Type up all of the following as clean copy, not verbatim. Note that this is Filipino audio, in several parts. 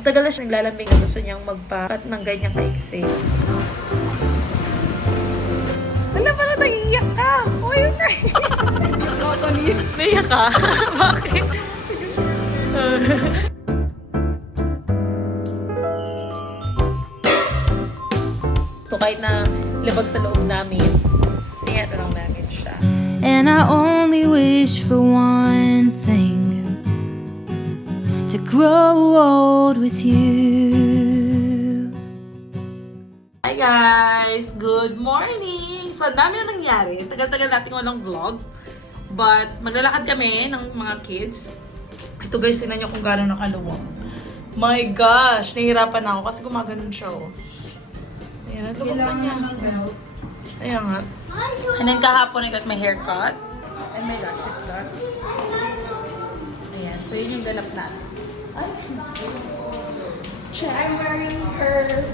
Tagal na siya naglalambing na gusto niyang magpa-cut ng ganyang kaiksi. Wala pa na naiiyak ka! Oh, yun na! Naiiyak ka? Bakit? So kahit na labag sa loob namin, tingnan lang namin siya. And I only wish for one thing, to grow old with you. Hi guys! Good morning! So, ang dami na nangyari. Tagal-tagal natin walang vlog. But, maglalakad kami ng mga kids. Ito guys, sinan nyo kung gano'n nakaluwang. My gosh! Nahihirapan ako kasi gumaganon siya, oh. Ayan, luwag pa niya. Ayan nga. And then kahapon, I got my haircut. And my lashes done. Ayan, so yun yung ganap natin. I'm wearing her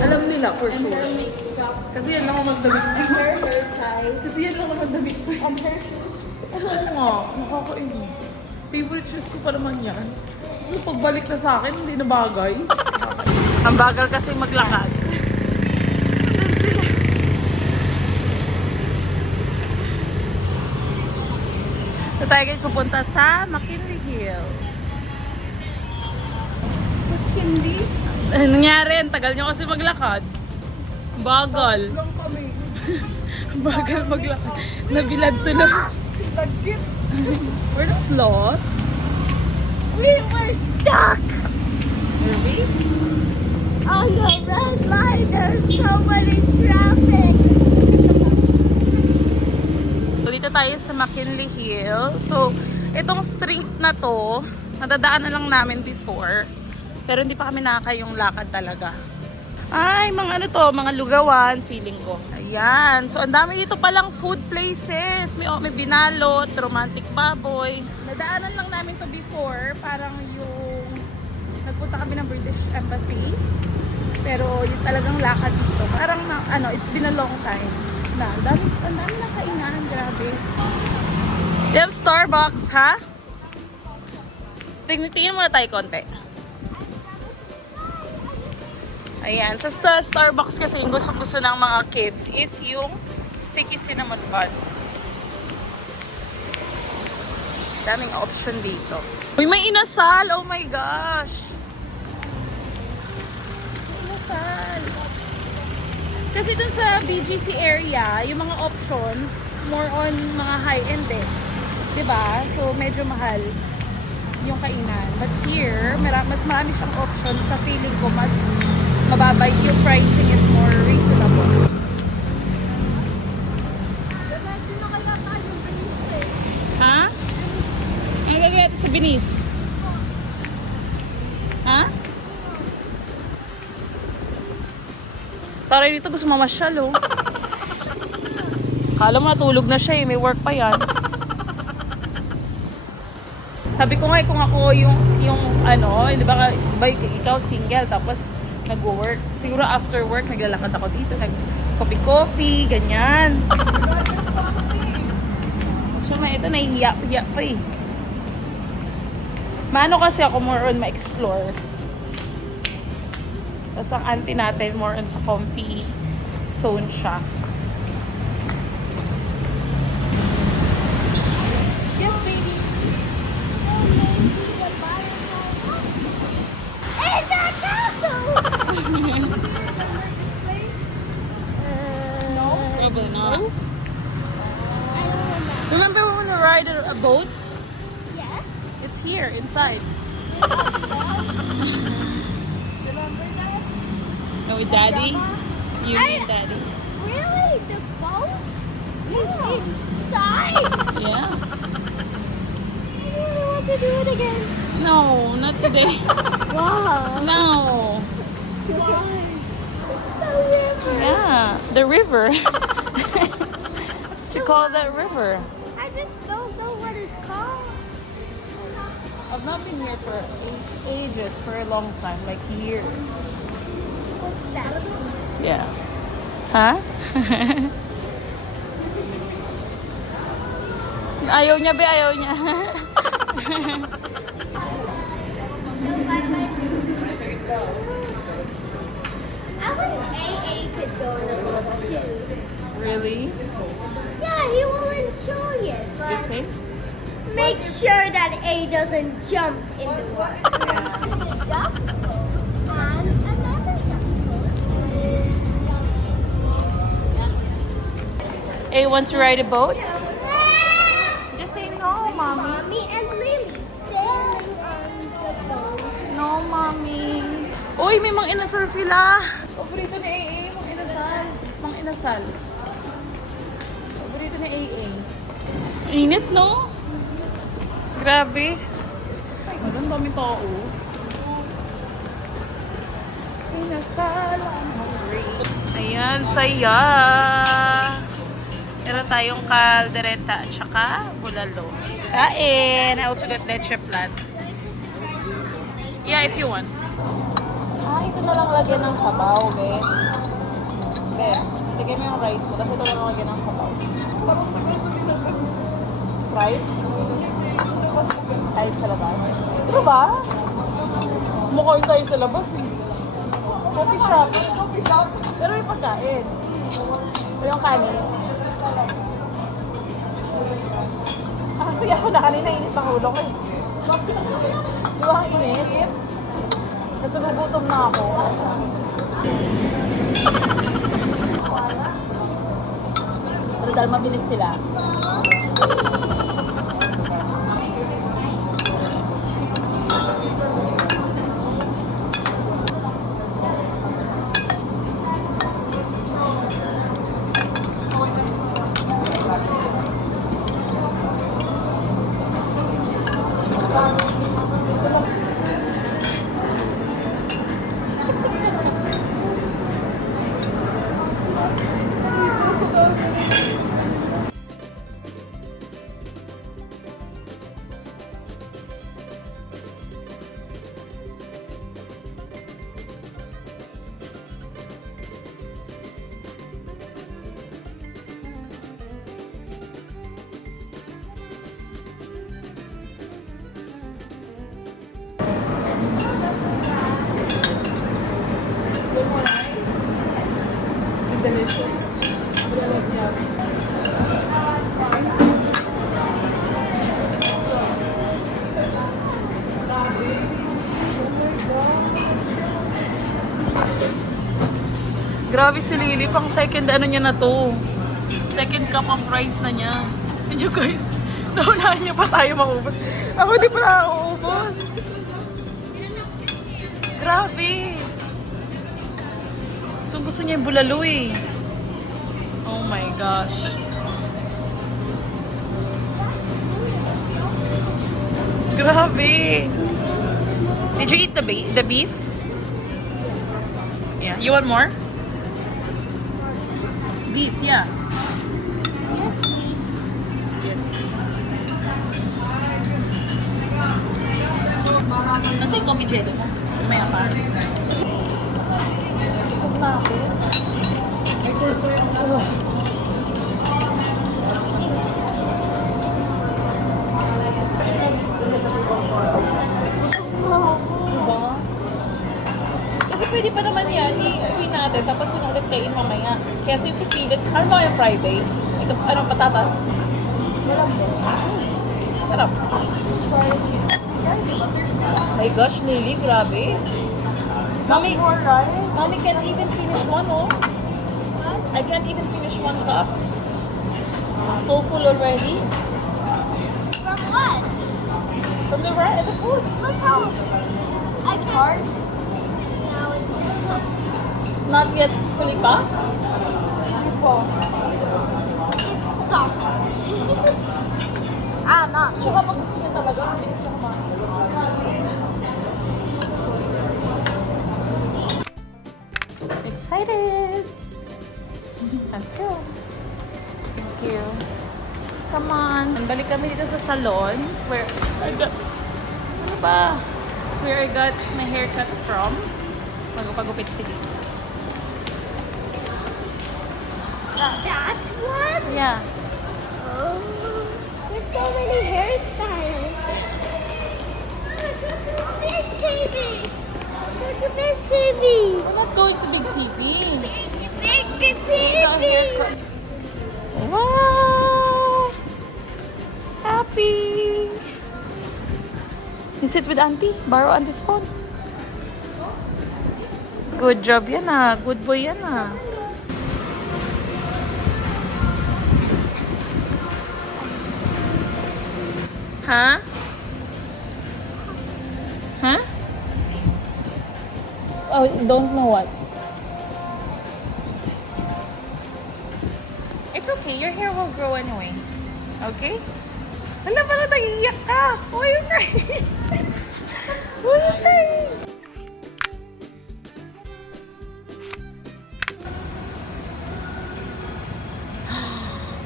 Alam nila, for sure. makeup Kasi yan lang ang magdamit ko. and her hair tie Kasi yan lang ang magdamit ko. and her shoes. Oo nga, nakakainis. Favorite shoes ko pa naman yan. So pagbalik na sa akin, hindi na bagay. Ang bagal kasi maglakad. So tayo guys, pupunta sa McKinley Hill. Hindi. Nangyari, ang tagal nyo kasi maglakad. Bagal. Lang kami. Bagal maglakad. Nabilad tuloy. Lagkit. We're not lost. We were stuck Are we? on the red line. There's so many traffic. So, dito tayo sa McKinley Hill. So, itong street na to, nadadaanan lang namin before. Pero hindi pa kami nakakayong lakad talaga. Ay, mga ano to, mga lugawan, feeling ko. Ayan. So, ang dami dito palang food places. May binalot, romantic baboy. Nadaanan lang namin to before. Parang yung nagpunta kami ng British Embassy. Pero yung talagang lakad dito. Parang it's been a long time. Ang dami na kainan. Grabe. You have Starbucks, ha? Tingin muna tayo konti. Ayan. Sa Starbucks kasi yung gusto ng mga kids is yung sticky cinnamon bun. Daming option dito. Uy, may inasal! Oh my gosh! Inasal! Kasi dun sa BGC area, yung mga options, more on mga high-end eh. Diba? So, medyo mahal yung kainan. But here, mas marami siyang options na feeling ko mas mababay. Yung pricing is more reasonable. Ha? Ang gagawin sa Binis? Ha? Tara dito, gusto mamasyal, oh. Kala mo natulog na siya, eh. May work pa yan. Sabi ko nga, kung ako yung di ba ikaw single, tapos nag-work. Siguro after work, naglalakad ako dito, nag-coffee, ganyan. So, ito, nahihiya pa eh. Maano kasi ako more on ma-explore. Tapos ang auntie natin, more on sa comfy zone siya. Yes, baby. It's a castle. No. Probably not. I don't know. Remember when we ride a boat? Yes. It's here, inside. Remember that? No, with Daddy? You I- and Daddy. Really? The boat is inside? Yeah. I really want to do it again. No, not today. Wow. No. Why? The river. Yeah, the river. What you call that river? I just don't know what it's called. I've not been here for ages, for a long time, like years. What's that? Yeah. Huh? Ayaw niya, be, ayaw niya. No, bye-bye. Really? Yeah, he will enjoy it, but Okay. make sure that A doesn't jump in the water. The duck and another duck. A wants to ride a boat? Just say no, mommy. Mommy and Lily sailing on the boat. No, mommy. Uy, may mang inasal sila. Paborito ni AA, mang inasal. Mang inasal. Paborito ni AA. Init, no? Grabe. Ay, ang dami tao. Inasal, I'm hungry. Ayan, saya. Meron tayong kaldereta at saka bulalo. Kain! I also got leche flan. Yeah, if you want. Ito na lang lagyan ng sabaw, be. Be, lagyan mo yung rice mo, tapos ito na lang lagyan ng sabaw. Sprite? Kahit sa labas. Pero ba? Mukhain tayo sa labas eh. Coffee shop. Coffee shop. Pero may pagkain. O yung kanin. Kasi ako na kanina init ang ulo ko eh. Di ba ang init? Kasi gugutom na ako. Pero dahil mabilis sila. Delicious. Grabe si Lily, pang second ano niya na to. Second cup of rice na niya. And you guys, naunahan niya pa tayo maubos. Ako di pa nakakaubos. Grabe. So gusto niya yung bulalo eh. Oh my gosh. Grabe. Did you eat the beef? Yeah. You want more? Beef, yeah. Yes, please. Yes, please. Nasa yung coffee jello mo? May apa? Busog na ako. Ay, kurko yung ako. Diba? Kasi pwede pa naman yan, i-uwi natin, tapos yun ulit kain mamaya. Kasi yung pipilit, ano ba yung Friday? Ito, ano, patatas? Sarap. My gosh, Lily, grabe. Mommy can't even finish one, oh. I can't even finish one cup. So full already. From what? From the food. Look how I can. Now It's not yet fully packed. it's soft. Not. Tsaka pag gusto niya talaga, ang bilis na kumain. Excited! Let's go! Thank you. Come on! Balik kami dito sa salon where I got... Ano ba? Where I got my haircut from. Magpagupit si Lee. That one? Yeah. Oh, there's so many hairstyles. Look at the big TV. Look at the big TV. We're not going to big TV. Big It's a TV. haircut. sit with auntie. Borrow auntie's phone. Good job yan ah. Good boy yan ah. Huh? Huh? Oh, don't know what. It's okay. Your hair will grow anyway. Okay? Hala, parang nag-iiyak ka. Why are you crying? Why are you crying?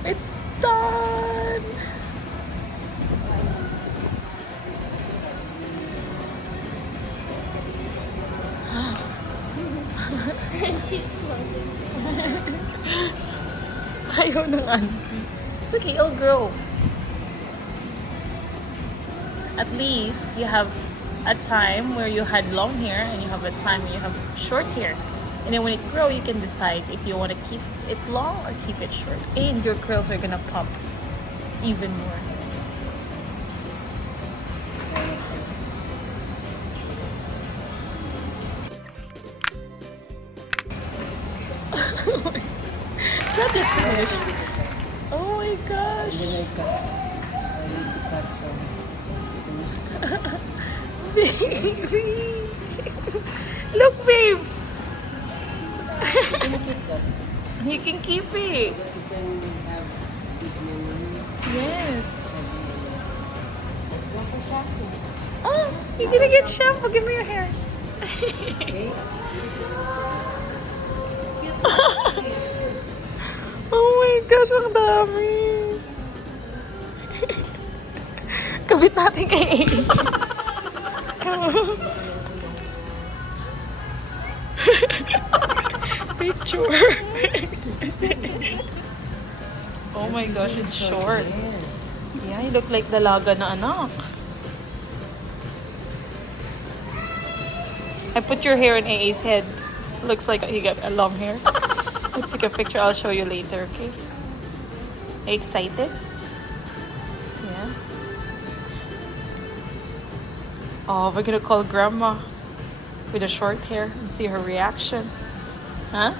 It's done! She's closing. Ayaw ng auntie. It's okay, it'll grow. At least you have a time where you had long hair and you have a time where you have short hair. And then when it grows, you can decide if you want to keep it long or keep it short. And your curls are gonna pop even more. It's not yet finished. Oh my gosh. I need to cut some. Baby. Look, babe. Can you keep that? You can keep it. That you can have good memory. Yes. Let's go for shopping. Oh, you're gonna get shampoo. Give me your hair. Okay? Oh my gosh, ang dami. Kabit natin kay Amy. Picture. Oh my gosh, it's short. Yeah, you look like dalaga na anak. I put your hair in AA's head. Looks like he got a long hair. Let's take a picture. I'll show you later, okay? Are you excited? Yeah. Oh, we're gonna call grandma with a short hair and see her reaction. Huh?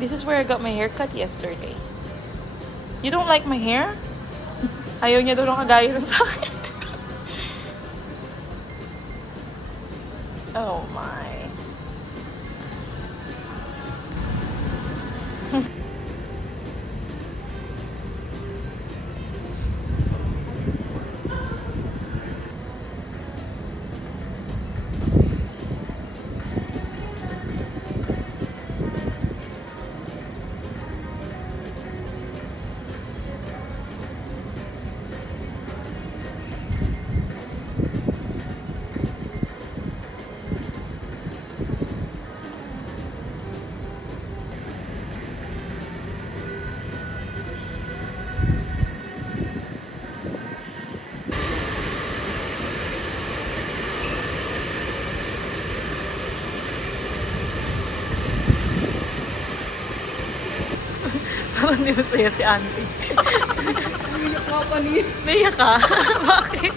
This is where I got my hair cut yesterday. You don't like my hair? Ayaw niya daw ng kagaya ng sa akin. Oh my. Parang hindi masaya si auntie. Umiyak ka pa niya. Naiyak ka? Bakit?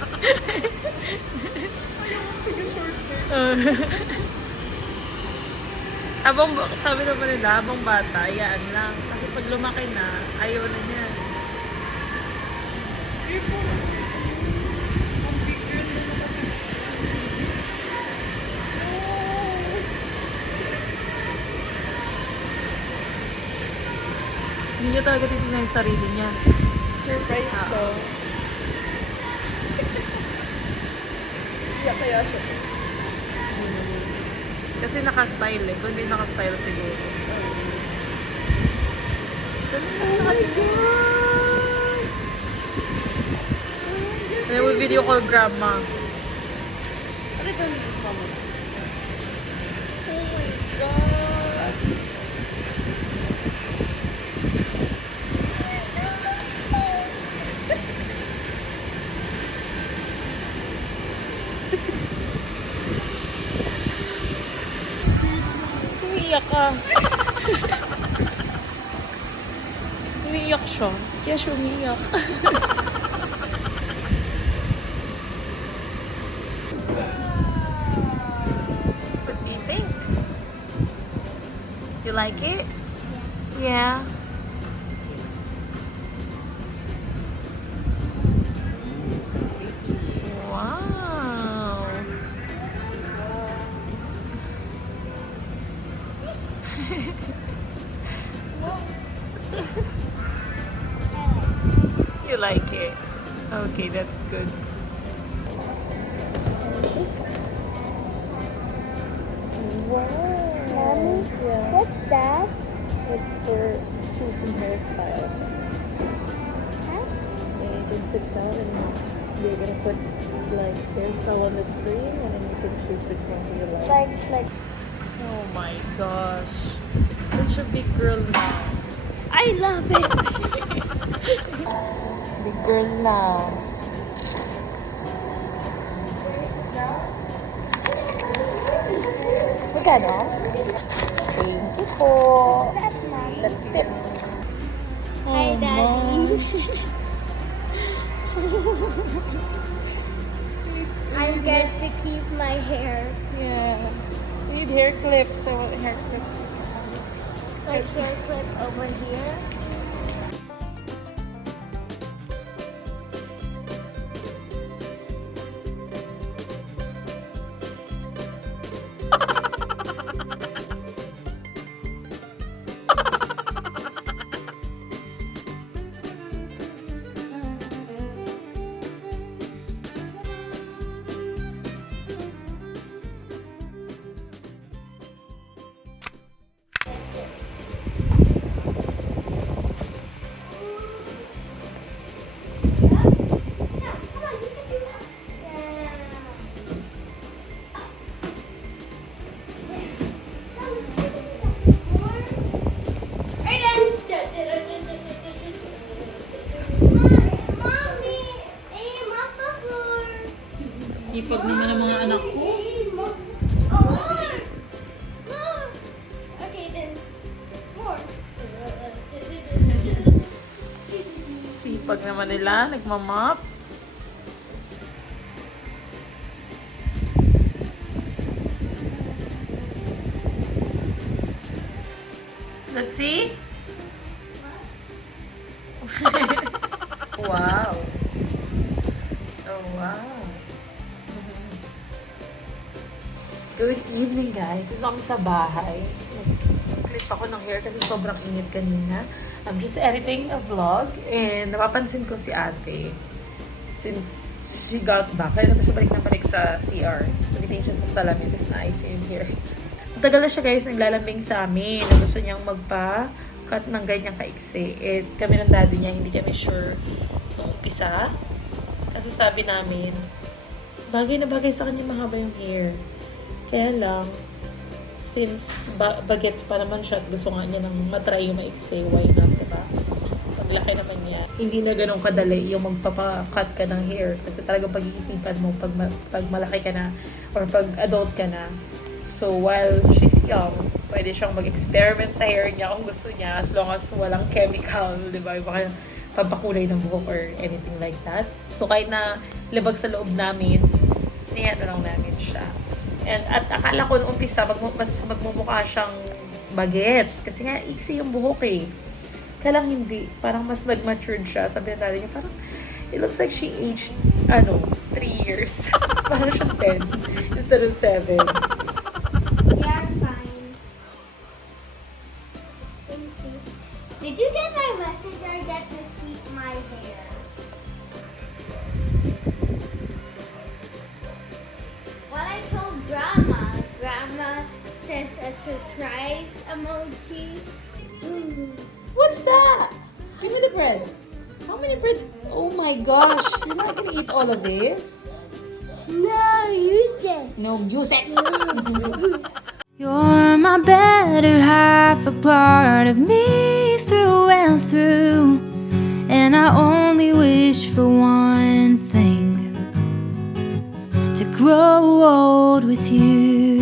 Habang, sabi naman nila, habang bata, yan lang. Kasi pag lumaki na, ayaw na niya. Hindi niya talaga titignan yung sarili niya. Surprise to. Kaya kaya siya. Kasi naka-style eh. Kung hindi naka-style siguro. Oh my God! Then we video call grandma. Ano ito yung mama? Oh my God! Umiiyak ka. Umiiyak siya. Kaya siya umiiyak. like it? Yeah. So pretty. Wow. You like it? Okay, that's good. Mommy, what's that? It's for choosing hairstyle. Huh? And you can sit down and they're gonna put like hairstyle on the screen and then you can choose which one do you like. Like, Oh my gosh. Such a big girl now. I love it. Big girl now. Magkano? Thank you po. That's mine. That's tip. Hi, Daddy. I'm going to keep my hair. Yeah. We need hair clips. I want hair clips. Like hair clip over here. Sipag naman ng mga anak ko. More! Okay, then more. Sipag naman nila. Nagmamap. Let's see. Wow. Oh, wow. Good evening, guys. Ito kami sa bahay. Nag-clip ako ng hair kasi sobrang init kanina. I'm just editing a vlog and napapansin ko si ate since she got back. Kaya naman siya balik na balik sa CR. Nagiting siya sa salamin. Tapos naayos yung hair. Matagal na siya, guys, naglalambing sa amin. Gusto niyang magpa-cut ng ganyang kaiksi. Eh, kami ng daddy niya, hindi kami sure nung umpisa. Kasi sabi namin, bagay na bagay sa kanya mahaba yung hair. Kaya lang, since bagets pa naman siya at gusto nga niya nang matry yung maiksi, why not, diba? Paglaki naman niya, hindi na ganun kadali yung magpapakat ka ng hair. Kasi talagang pag-iisipan mo pag malaki ka na or pag adult ka na. So, while she's young, pwede siyang mag-experiment sa hair niya kung gusto niya as long as walang chemical, diba? Baka pampakulay ng buhok or anything like that. So, kahit na labag sa loob namin, niyan na lang namin siya. And at akala ko noong umpisa, mas magmumukha siyang bagets. Kasi nga, iksi yung buhok eh. Kaya lang hindi. Parang mas nag-matured siya. Sabi na natin niya, parang, it looks like she aged, 3 years. Parang siya 10 instead of 7. Yeah, fine. Thank you. Did you get my message? I get to keep my hair. What I told Grandma sent a surprise emoji. What's that? Give me the bread. How many bread? Oh my gosh, you're not gonna eat all of this? No, use it. No, use it. You're my better half, a part of me through and through. And I only wish for one thing, to grow old with you.